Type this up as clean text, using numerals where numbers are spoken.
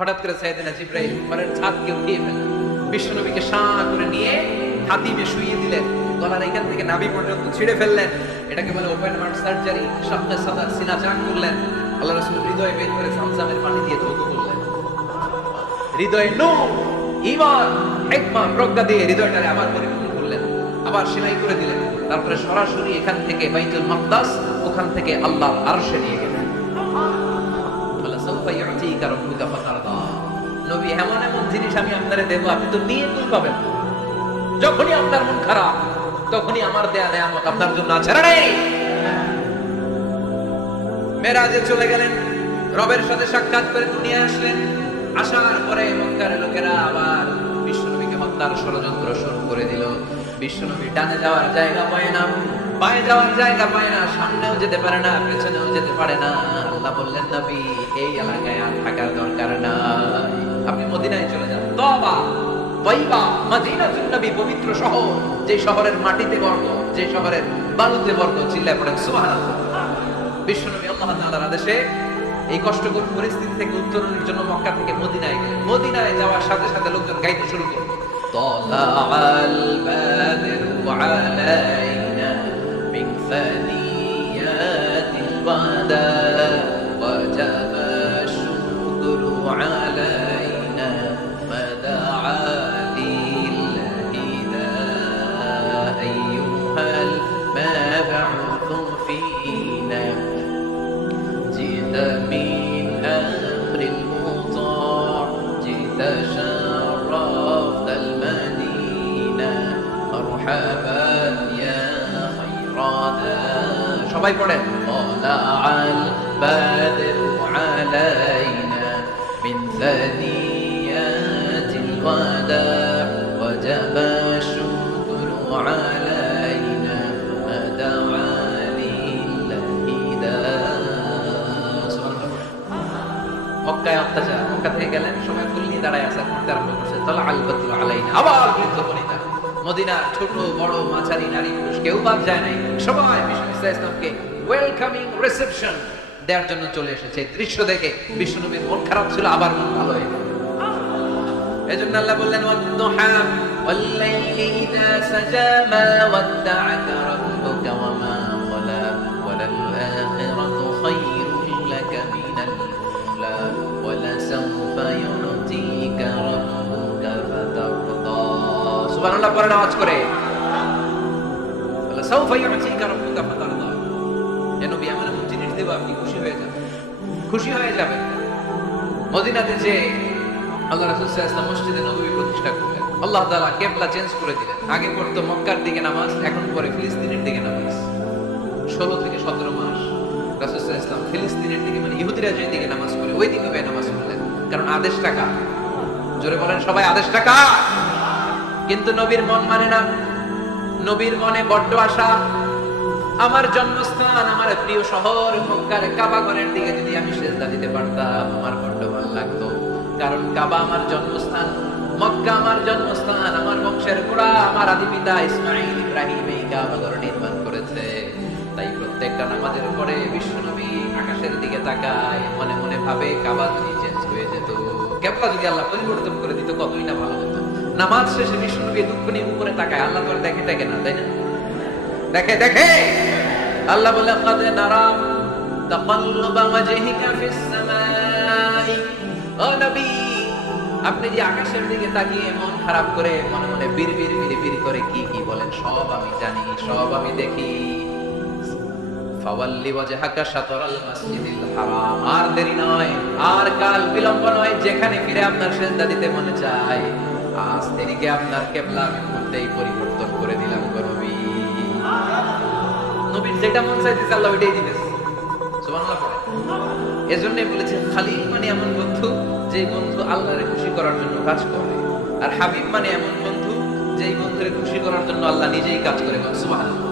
হঠাৎ করে সাইয়েদনা জিবরাইল ঘরের ছাদকে উঠিয়ে ফেললেন, বিশ্বনবীকে শাঁ করে নিয়ে হাতিমে শুইয়ে দিলেন, গলার এখান থেকে নাভি পর্যন্ত ছিঁড়ে ফেললেন। এটাকে বলে ওপেন হার্ট সার্জারি। স্বপ্নে সাদার সিনা চাক করলেন। আল্লাহ রাসূল হৃদয়ে বের করে zamzam-এর পানি দিয়ে ধৌত করলেন। হৃদয়ে নূর, ঈমান, হিকমত, প্রজ্ঞা দিয়ে হৃদয়টারে আবার পরিপূর্ণ করলেন, আবার সেলাই করে দিলেন। তারপরে সরাসরি এখান থেকে বাইতুল মাকদাস, ওখান থেকে আল্লাহর আরশে নিয়ে গেলেন। আল্লাহ সাউফা ইউতিকা রাব্বুকা ফাতারদা। নবী, এমন এমন জিনিস আমি আপনারে দেব, আপনি তো নিয়ে তুই পাবেন না। যখনই আপনার মন খারাপ, তখনই আমার দেয়া নেয়ামত আপনার জন্য আছে না নেই? মেরাজে চলে গেলেন, রবের সাথে সাক্ষাৎ করে দুনিয়ায় আসলেন। আসার পরে মক্কার লোকেরা আবার বিশ্বনবীকে হত্যার ষড়যন্ত্র শুরু করে দিল। বিশ্বনবী ডানে যাওয়ার জায়গা পায় না, বায়ে যাওয়ার জায়গা পায় না, সামনেও যেতে পারে না, পেছনেও যেতে পারে না। আল্লাহ বললেন, নবী, এই এলাকায় আর থাকার দরকার নাই, আপনি মদিনায় চলে যান। তওবা তয়বা, মদিনাতুন নবী, পবিত্র শহর, যে শহরের মাটিতে বর্গ, যে শহরের বালুতে বর্গ। চিল্লায় পড়েন সুবহানাল্লাহ। বিশ্বনবী আল্লাহ তাআলার আদেশে এই কষ্টকর পরিস্থিতি থেকে উত্তরণের জন্য মক্কা থেকে মদিনায় গেলেন। মদিনায় যাওয়ার সাথে সাথে লোকজন গাইতে শুরু করলো, তালাআল বাদরু আলাইনা মিন সানিয়াতিল ওয়াদা ওয়াজাবা শুকরু আলাইনা মাদাআ লিল্লাহিনা আইয়ুহাল মাব'উথু ফীনা من أمر المطاع جئت شرفت المدينة مرحبا يا خير ذا সবাই পড়েন طلع البدر علينا من ثنيات الوداع وجب الشكر علينا ما دعا মক্কায় অত্যাচার। মক্কা থেকে গেলেন, সময় ফুল নিয়ে দাঁড়ায় আছে, ঘুরতে আরম্ভ করছে। তালাআল বাদরু আলাইনা, আবার বৃদ্ধ বনিতা, মদিনার ছোট বড় মাঝারি নারী পুরুষ কেউ বাদ যায় নাই। সবাই বিষ্ণু ইসলামকে ওয়েলকামিং রিসেপশন দেওয়ার জন্য চলে এসেছে। দৃশ্য দেখে বিশ্বনবীর মন খারাপ ছিল, আবার মন ভালো হয়ে গেল। এজন্য আল্লাহ বললেন, ওয়াদ-দুহা ওয়াল-লাইলি ইযা সাজা মা ওয়াদ্দা'আকা রাব্বুকা ওয়া মা ক্বালা ওয়ালাল-আখিরাতু খায়রুল লাকা মিনাল উলা ওয়ালাসাউফা ইউতিকা রাব্বুকা ফাতারদা। সুবহানাল্লাহ পড়েন আওয়াজ করে, ওয়ালাসাউফা ইউতিকা রাব্বুকা ফাতারদা। এ নবী, এমন এমন জিনিস দেব আপনি খুশি হয়ে যাবেন, খুশি হয়ে যাবেন। মদিনাতে যে আল্লাহ রাসূল সাল্লাল্লাহু আলাইহি ওয়াসাল্লাম মসজিদে নববী প্রতিষ্ঠা করলেন, আল্লাহ তাআলা কিবলা চেঞ্জ করে দিলেন। আগে পড়তো মক্কার দিকে নামাজ, এখন পড়ে ফিলিস্তিনের দিকে নামাজ। 16 থেকে 17 মাস রাসূল সাল্লাল্লাহু আলাইহি ওয়াসাল্লাম ফিলিস্তিনের দিকে, মানে ইহুদিরা যে দিকে নামাজ পড়ে ওই দিকে নামাজ পড়লেন, কারণ আদেশ টাকা। জোরে বলেন সবাই, আদেশ টাকা। কিন্তু নবীর মন মানে না। নবীর মনে বড্ড আশা, আমার জন্মস্থান, আমার প্রিয় শহর মক্কার কাবা ঘরের দিকে যদি আমি সিজদা দিতে পারতাম, আমার বড্ড ভালো লাগতো। কারণ কাবা আমার জন্মস্থান, মক্কা আমার জন্মস্থান, আমার বংশের গোড়া, আমার আদি পিতা ইসমাঈল ইব্রাহিম এই কাবা ঘর নির্মাণ করেছে। তাই প্রত্যেকটা নামাজের পরে বিশ্বনবী আকাশের দিকে তাকায়, মনে মনে ভাবে কাবা যদি চেঞ্জ হয়ে যেত, কিবলা যদি আল্লাহ পরিবর্তন করে দিত, কতই না ভালো হতো। নামাজ শেষে বিশ্বনবী দুঃখ নিয়ে উপরে তাকায়, আল্লাহ তো আর দেখে না, তাই না? দেখে আল্লাহ বলে, قد نرى تقلب وجهك في السماء। ও নবী, আপনি যে আকাশের দিকে তাকিয়ে মন খারাপ করে মনে মনে বিড়বিড় করে কি কি বলেন, সব আমি জানি, সব আমি দেখি। ফাওয়াল্লি ওয়াজহাকা শাতরাল মাসজিদিল হারাম। আর দেরি নয়, আর কাল বিলম্ব নয়, যেখানে ফিরে আপনার সিজদা দিতে মনে চায়, আজ থেকে আপনার কিবলা আমি মুহূর্তেই পরিবর্তন করে দিলাম গো নবী। নবীর যেটা মন চাইতেছে আল্লাহ ওইটাই দিবেন। সুবহানাল্লাহ পড়ে। এজন্যই বলেছেন, খালিল মানে এমন বন্ধু যে বন্ধু আল্লাহরে খুশি করার জন্য কাজ করে, আর হাবিব মানে এমন বন্ধু যেই বন্ধুরে খুশি করার জন্য আল্লাহ নিজেই কাজ করে। সুবহানাল্লাহ।